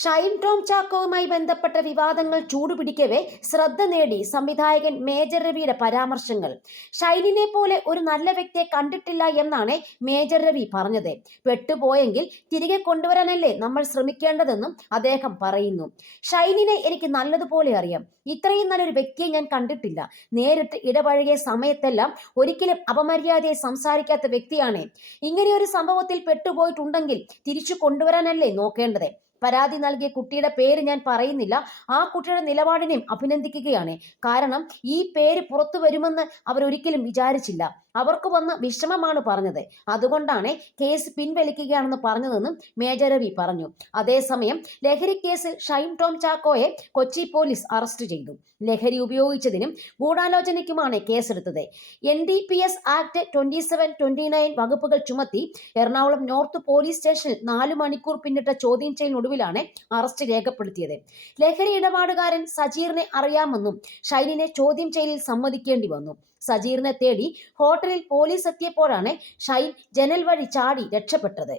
ഷൈൻ ടോം ചാക്കോവുമായി ബന്ധപ്പെട്ട വിവാദങ്ങൾ ചൂടുപിടിക്കവേ ശ്രദ്ധ നേടി സംവിധായകൻ മേജർ രവിയുടെ പരാമർശങ്ങൾ. ഷൈനിനെ പോലെ ഒരു നല്ല വ്യക്തിയെ കണ്ടിട്ടില്ല എന്നാണ് മേജർ രവി പറഞ്ഞത്. പെട്ടുപോയെങ്കിൽ തിരികെ കൊണ്ടുവരാനല്ലേ നമ്മൾ ശ്രമിക്കേണ്ടതെന്നും അദ്ദേഹം പറയുന്നു. ഷൈനിനെ എനിക്ക് നല്ലതുപോലെ അറിയാം. ഇത്രയും നല്ലൊരു വ്യക്തിയെ ഞാൻ കണ്ടിട്ടില്ല. നേരിട്ട് ഇടപഴകിയ സമയത്തെല്ലാം ഒരിക്കലും അപമര്യാദയെ സംസാരിക്കാത്ത വ്യക്തിയാണ്. ഇങ്ങനെയൊരു സംഭവത്തിൽ പെട്ടുപോയിട്ടുണ്ടെങ്കിൽ തിരിച്ചു കൊണ്ടുവരാനല്ലേ നോക്കേണ്ടത്? പരാതി നൽകിയ കുട്ടിയുടെ പേര് ഞാൻ പറയുന്നില്ല. ആ കുട്ടിയുടെ നിലപാടിനെയും അഭിനന്ദിക്കുകയാണ്. കാരണം ഈ പേര് പുറത്തു വരുമെന്ന് അവരൊരിക്കലും വിചാരിച്ചില്ല. അവർക്ക് വന്ന വിഷമമാണ് പറഞ്ഞത്. അതുകൊണ്ടാണ് കേസ് പിൻവലിക്കുകയാണെന്ന് പറഞ്ഞതെന്നും മേജർ രവി പറഞ്ഞു. അതേസമയം ലഹരി കേസിൽ ഷൈൻ ടോം ചാക്കോയെ കൊച്ചി പോലീസ് അറസ്റ്റ് ചെയ്തു. ലഹരി ഉപയോഗിച്ചതിനും ഗൂഢാലോചനയ്ക്കുമാണ് കേസെടുത്തത്. N D P S act twenty seven twenty nine വകുപ്പുകൾ ചുമത്തി എറണാകുളം നോർത്ത് പോലീസ് സ്റ്റേഷനിൽ നാലു മണിക്കൂർ പിന്നിട്ട ചോദ്യം ചെയ്യലിനൊടുവിലാണ് അറസ്റ്റ് രേഖപ്പെടുത്തിയത്. ലഹരി ഇടപാടുകാരൻ സജീറിനെ അറിയാമെന്നും ഷൈനിനെ ചോദ്യം ചെയ്യലിൽ സമ്മതിക്കേണ്ടി വന്നു. സജീറിനെ തേടി ഹോട്ടലിൽ പോലീസ് എത്തിയപ്പോഴാണ് ഷൈൻ ജനൽ വഴി ചാടി രക്ഷപ്പെട്ടത്.